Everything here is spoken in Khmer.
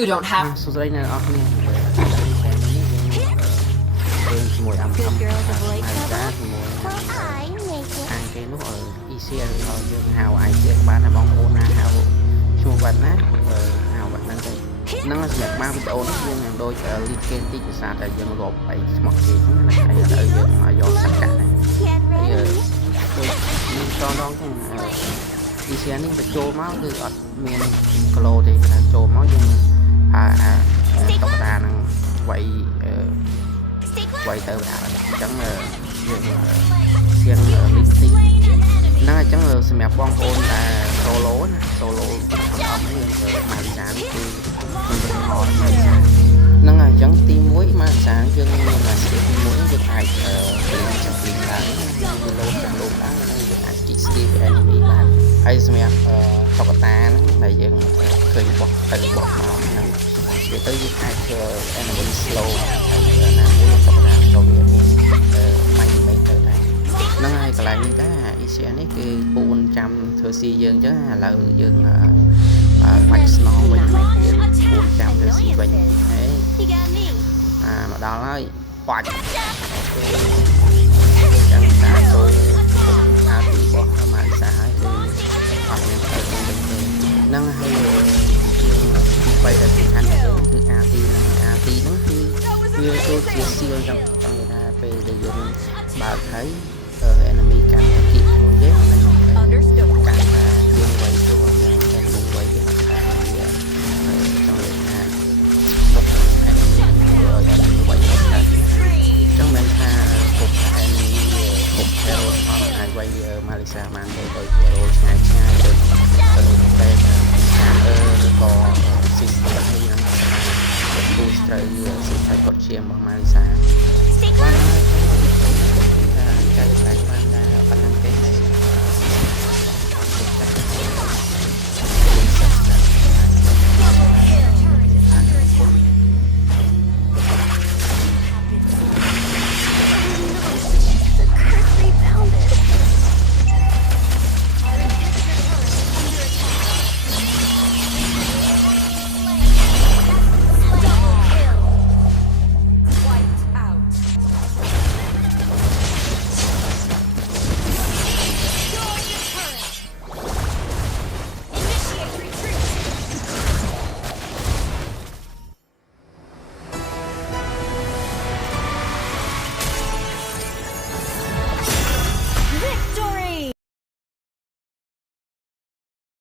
You don't have សួស្តីអ្នកនរគ្នាយើងជាមួយអំអំអាចារ្យជាមួយខាងគេនោះECL ឲ្យយើងហៅ ICL បានតែបងប្អូនណាហៅឈ្មោះបាត់ណាហៅបាត់ហ្នឹងទៅហ្នឹងសម្រាប់បានវីដេអូនេះយើងនឹងដូចលីកគេតិចភាសាតែយើងរាប់ឲ្យស្មោះគេហ្នឹងណាហើយឥឡូវយើងមកយកសកាត់ហ្នឹងហើយយើងចង់ដល់ហ្នឹងECL នេះបញ្ចូលមកគឺអត់មានគីឡូទេតែចូលមកយើងតុកតានឹងវាយទៅដាក់អញ្ចឹងយើងសៀងលីទីហ្នឹងអញ្ចឹងសម្រាប់បងប្អូនដែល solo ណា solo អត់មានម៉ាលីសានេះគឺខ្ញុំរកឲ្យហ្នឹងអញ្ចឹងទី1ម៉ាលីសាយើងមានម៉ាស៊ីនទី1យើងអាចចាប់ពីឡើងវាលោតឡើងហើយយើងអាចជីក Steve Enemy បានហើយសម្រាប់តុក្កតាហ្នឹងដែលយើងឃើញបោះទៅបោះមកហ្នឹងវាទៅយើងអាចធ្វើ enemy slow ហើយណាមួយតុក្កតាក៏វាមានម៉ាញ់មេទៅដែរហ្នឹងហើយកន្លែងនេះដែរ ECN នេះគឺពួនចាំធ្វើស៊ីយើងអញ្ចឹងឥឡូវយើងបាច់ស្នងវិញមកទៀតពួនចាំធ្វើស៊ីវិញហើយមកដល់ហើយបាច់អូខេចឹងតាចូលអាទីបោះមកសាហើយគឺអត់មានទៅវិញទេហ្នឹងហើយយើងបីតែសំខាន់ហ្នឹងគឺ RT ហ្នឹង RT ហ្នឹងគឺវាចូលជាសៀលចឹងថាពេលដែលយើងបើកហើយenemy កាន់តែគៀកខ្លួនយើងហ្នឹងកាន់តែយើងវាយចូលយ៉ាង enemy វាយយើងថាវាចង់និយាយថាបុក enemy វាយទៅចឹងមិនថាបុក enemy បុក hero អត់អាចវាយម៉ាលីសាបានទេដោយ hero ឆ្ងាយទៅតែក៏ system នេះហ្នឹងគូត្រូវសិក្សាកត់ជារបស់ម៉ាលីសាបាន